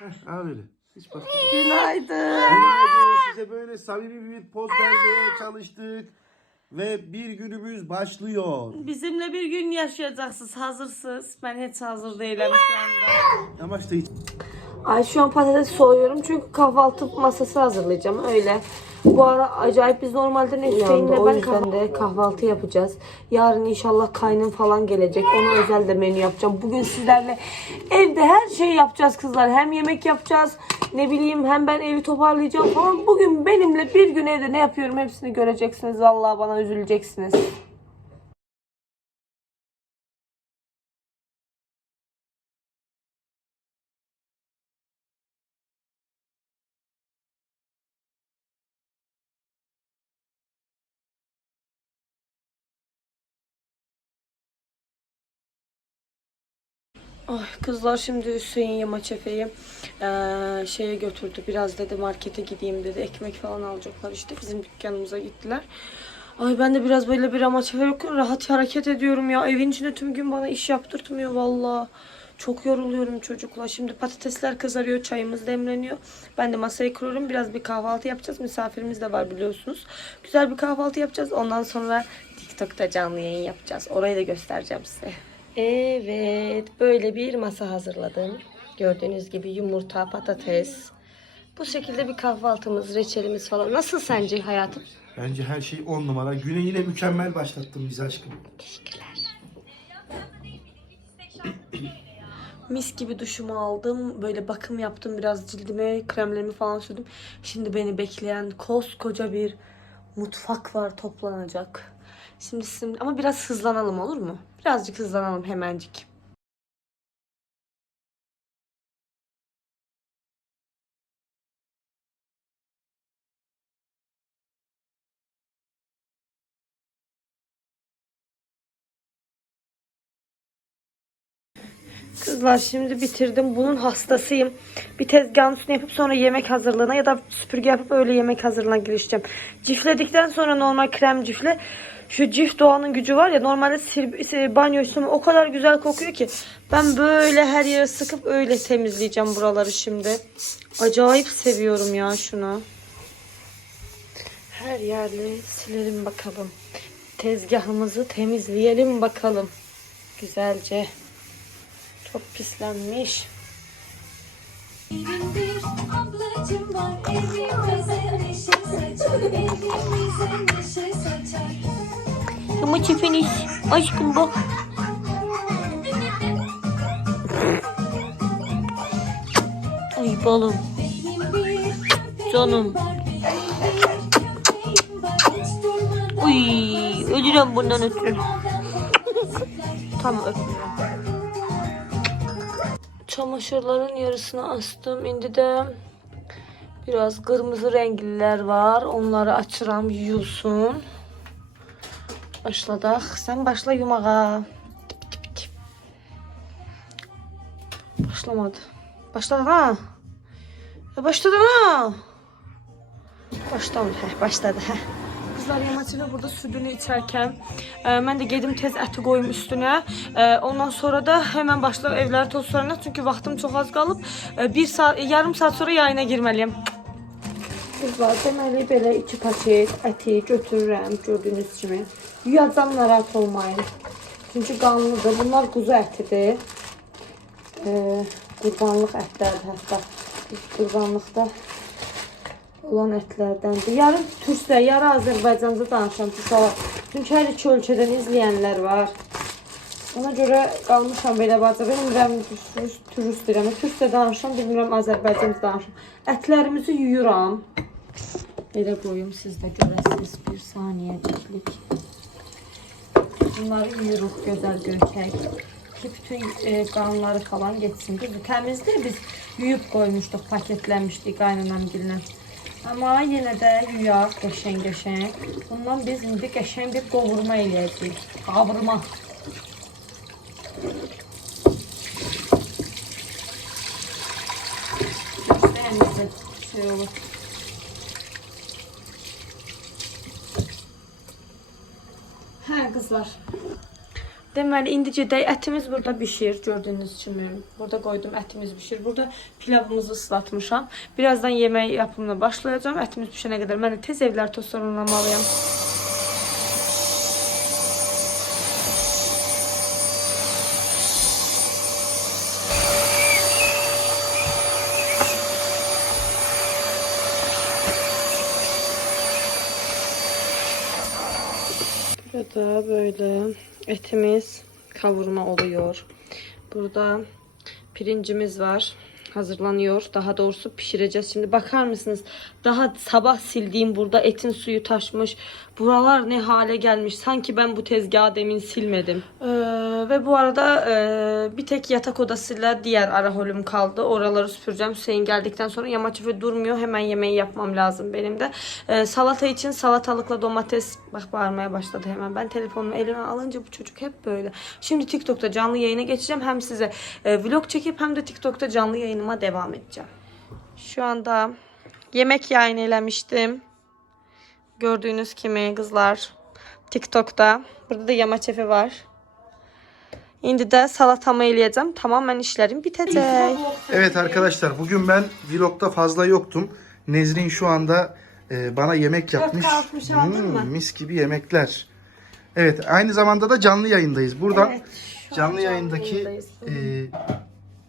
Heh. Hiç başka. Günaydın. Günaydın. Size böyle samimi bir poz vermeye çalıştık. Ve bir günümüz başlıyor. Bizimle bir gün yaşayacaksınız. Hazırsınız. Ben hiç hazır değilim şu anda. Ama işte hiç Ay şu an patates soyuyorum çünkü kahvaltı masası hazırlayacağım öyle. Bu ara acayip biz normalde ne Hüseyin'le ben yüzden de kahvaltı yapacağız. Yarın inşallah kaynım falan gelecek. Ona özel de menü yapacağım. Bugün sizlerle evde her şeyi yapacağız kızlar. Hem yemek yapacağız. Ne bileyim hem ben evi toparlayacağım falan. Bugün benimle bir gün evde ne yapıyorum hepsini göreceksiniz. Vallahi bana üzüleceksiniz. Ay kızlar şimdi Hüseyin Yamaç Efe'yi eee, şeye götürdü. Biraz dedi markete gideyim dedi. Ekmek falan alacaklar işte. Bizim dükkanımıza gittiler. Ay ben de biraz böyle bir amaç yok. Rahat hareket ediyorum ya. Evin içinde tüm gün bana iş yaptırtmıyor valla. Çok yoruluyorum çocuklar. Şimdi patatesler kızarıyor, çayımız demleniyor. Ben de masayı kuruyorum. Biraz bir kahvaltı yapacağız. Misafirimiz de var biliyorsunuz. Güzel bir kahvaltı yapacağız. Ondan sonra TikTok'ta canlı yayın yapacağız. Orayı da göstereceğim size. Evet, böyle bir masa hazırladım. Gördüğünüz gibi yumurta, patates. Bu şekilde bir kahvaltımız, reçelimiz falan. Nasıl sence hayatım? Bence her şey on numara. Güne yine mükemmel başlattın bizi aşkım. Teşekkürler. Mis gibi duşumu aldım. Böyle bakım yaptım. Biraz cildime kremlerimi falan sürdüm. Şimdi beni bekleyen koskoca bir mutfak var toplanacak. Şimdi sizin ama biraz hızlanalım olur mu? Birazcık hızlanalım hemencik. Kızlar şimdi bitirdim. Bunun hastasıyım. Bir tezgahın üstüne yapıp sonra yemek hazırlığına ya da süpürge yapıp öyle yemek hazırlığına girişeceğim. Cifledikten sonra normal krem cifle. Şu cif doğanın gücü var ya normalde sil, sil- banyo üstüme o kadar güzel kokuyor ki. Ben böyle her yere sıkıp öyle temizleyeceğim buraları şimdi. Acayip seviyorum ya şunu. Her yerleri silelim bakalım. Tezgahımızı temizleyelim bakalım. Güzelce. Çok pislenmiş. Bir ablacım var evimize neşe saçar Evimize neşe saçar Ama çifiniz. Aşkım bak. Ay balım. Canım. Uy, ölürüm bundan ötürü. Tam öpmüyorum. Çamaşırların yarısını astım. Indi de biraz kırmızı renkliler var. Onları açıram yuyulsun. Başladık. Sen başla yumağa. Başlamadı. Başladı ha. E, başladı ha. Başladı. Heh, başladı. Heh. Kızlar yamaçını burada sütünü içerken e, ben de gedim tez eti koyum üstüne. E, ondan sonra da hemen başladım evləri tozlarına çünkü vaktim çok az kalıp e, bir saat, yarım saat sonra yayına girmeliyim. Kızlar deməli belə iki paket əti götürürəm gördüyünüz kimi. Yuyacam narahat olmayın. Çünki qanlıdır. Bunlar quzu ətidir. E, qurbanlıq ətlərdir hətta. Qurbanlıqda olan ətlərdəndir. Yarım türkcə, yarı Azərbaycanca danışan uşaqlar. Çünki hər iki ölkədən izləyənlər var. Ona görə qalmışam belə bacı. Bilmirəm turist deyirəm. Türkcə danışıram, bilmirəm Azərbaycanca danışıram. Ətlərimizi yuyuram. Belə qoyum siz də görəsiniz bir saniyəciklik. Bunları yuyuruq gözəl görkək. Ki bütün e, qanları falan getsin. Biz təmizdir. Biz yuyub qoymuşduq, paketləmişdik qaynanamgillə. Amma yenə də yuyaq qəşəng-qəşəng. Bundan biz indi qəşəng bir qovurma eləyəcəyik. Qavurma. Necə şey olur. Qızlar. Deməli indi gedək. Ətimiz burada bişir, gördüyünüz kimi. Burada qoydum, ətimiz bişir. Burada pilavımızı ıslatmışam. Birazdan yemək yapımına başlayacağam. Ətimiz pişənə qədər mən də tez evlər tozlanmalıyam. Burada böyle etimiz kavurma oluyor. Burada pirincimiz var. Hazırlanıyor. Daha doğrusu pişireceğiz. Şimdi bakar mısınız? Daha sabah sildiğim burada etin suyu taşmış. Buralar ne hale gelmiş. Sanki ben bu tezgahı demin silmedim. Ee, ve bu arada e, bir tek yatak odasıyla diğer ara holüm kaldı. Oraları süpüreceğim. Hüseyin geldikten sonra yamaç ve durmuyor. Hemen yemeği yapmam lazım benim de. Ee, salata için salatalıkla domates bak bağırmaya başladı hemen. Ben telefonumu elime alınca bu çocuk hep böyle. Şimdi TikTok'ta canlı yayına geçeceğim. Hem size e, vlog çekip hem de TikTok'ta canlı yayınıma devam edeceğim. Şu anda yemek yayın eləmişdim. Gördüğünüz kimi kızlar TikTok'ta. Burada da yamaç efi var. İndi də salatamı eləyəcəm. Tamamen işlerim bitəcək. Evet arkadaşlar bugün ben vlogda fazla yoktum. Nezrin şu anda e, bana yemek yapmış. mı? mis gibi yemekler. Evet aynı zamanda da canlı yayındayız. Buradan Evet, canlı canlı yayındaki yayındayız. e,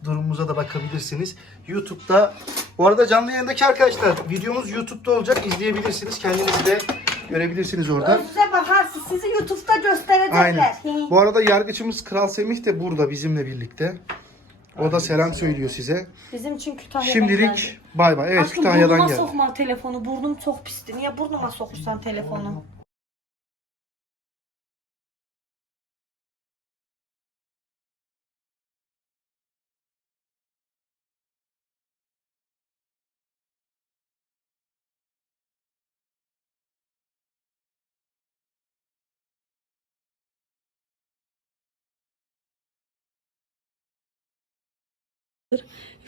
durumumuza da bakabilirsiniz. YouTube'da bu arada canlı yayındaki arkadaşlar videomuz YouTube'da olacak. izleyebilirsiniz. Kendinizi de görebilirsiniz orada. Size bakarsın. Sizi YouTube'da gösterecekler. Aynen. Bu arada yargıçımız Kral Semih de burada bizimle birlikte. O da selam söylüyor size. Bizim için Kütahya'dan geldi. Şimdilik bay bay. Evet Aşkım Kütahya'dan burnuma geldi. sokma telefonu. Burnum çok pisti. Niye burnuma sokursan telefonu?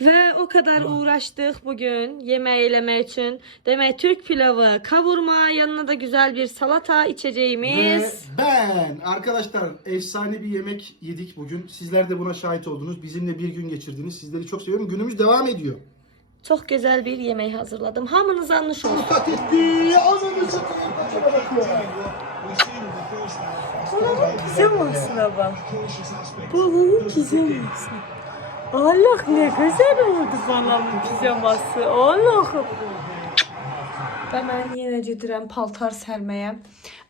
Ve o kadar uğraştık bugün yemeği elemek için. Demek Türk pilavı, kavurma, yanına da güzel bir salata Ve içeceğimiz. ben arkadaşlar efsane bir yemek yedik bugün. Sizler de buna şahit oldunuz. Bizimle bir gün geçirdiniz. Sizleri çok seviyorum. Günümüz devam ediyor. Çok güzel bir yemeği hazırladım. Hamınız anmış olsun. Etti. Ananı satayım. Pijamasına bak. Balonun pijaması. Allah ne güzel oldu balonun pijaması. Allah'ım. Və mən yenə gedirəm paltar sərməyə.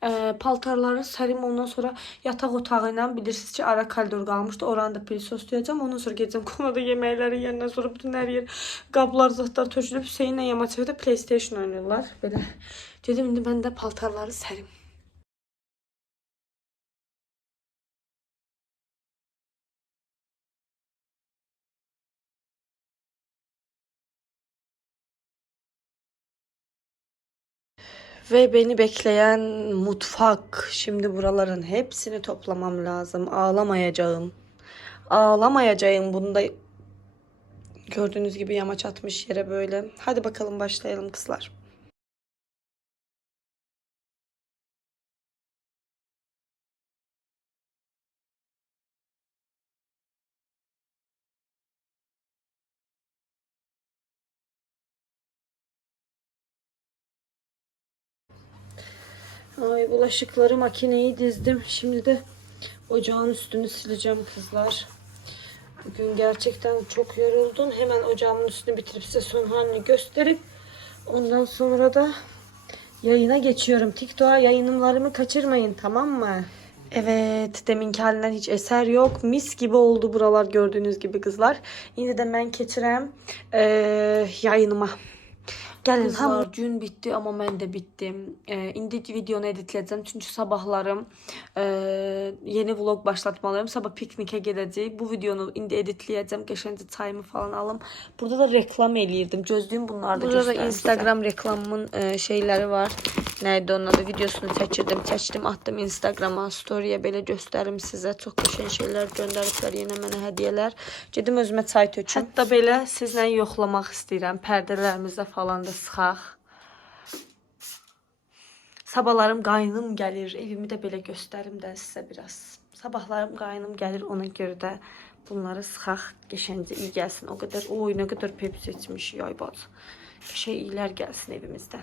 Ə, paltarları sərim ondan sonra yataq otağı ilə bilirsiniz ki, ara koridor qalmışdı. Oranı da pilisoslayacağam. Ondan sonra gedəcəm komada yeməkləri yeyəndən sonra bütün hər yer qablar, zadlar tökülüb Hüseynlə Yamaçevdə PlayStation oynayırlar. Belə. Dedim indi mən də paltarları sərim. Ve beni bekleyen mutfak. Şimdi buraların hepsini toplamam lazım. Ağlamayacağım. Ağlamayacağım. Bunda gördüğünüz gibi yamaç atmış yere böyle. Hadi bakalım başlayalım kızlar. Ay bulaşıkları makineyi dizdim. Şimdi de ocağın üstünü sileceğim kızlar. Bugün gerçekten çok yoruldum. Hemen ocağımın üstünü bitirip size son halini gösterip ondan sonra da yayına geçiyorum. TikTok'a yayınlarımı kaçırmayın tamam mı? Evet deminki halinden hiç eser yok. Mis gibi oldu buralar gördüğünüz gibi kızlar. Yine de ben keçirəm eee yayınıma. Gəlin Kızlar, gün bitdi amma mən də bitdim. Ee, indi videonu editləyəcəm çünki sabahlarım e, yeni vlog başlatmalıyım. Sabah piknikə gedəcəyik. Bu videonu indi editləyəcəm. Qəşəngcə çayımı falan alım. Burada da reklam eləyirdim. Gözlüyüm bunları da Burada da göstərim sizə. Instagram reklamımın e, şeyleri var. Neydi onun adı? Videosunu çəkirdim, çəkdim, attım Instagrama, story'e belə göstərim sizə. Çox qəşəng şeylər göndəriblər yenə mənə hədiyyələr. Gedim özümə çay töküm. Hətta belə sizlə yoxlamaq istəyirəm. Pərdələrimizə falan da sıxaq. Sabahlarım qaynım gəlir. Evimi də belə göstərim də sizə biraz. Sabahlarım qaynım gəlir ona görə də bunları sıxaq, qəşəngcə iyi gəlsin. O qədər, oy nə qədər pepsi içmiş yay bacı. Qəşəng iyilər gəlsin evimizdə.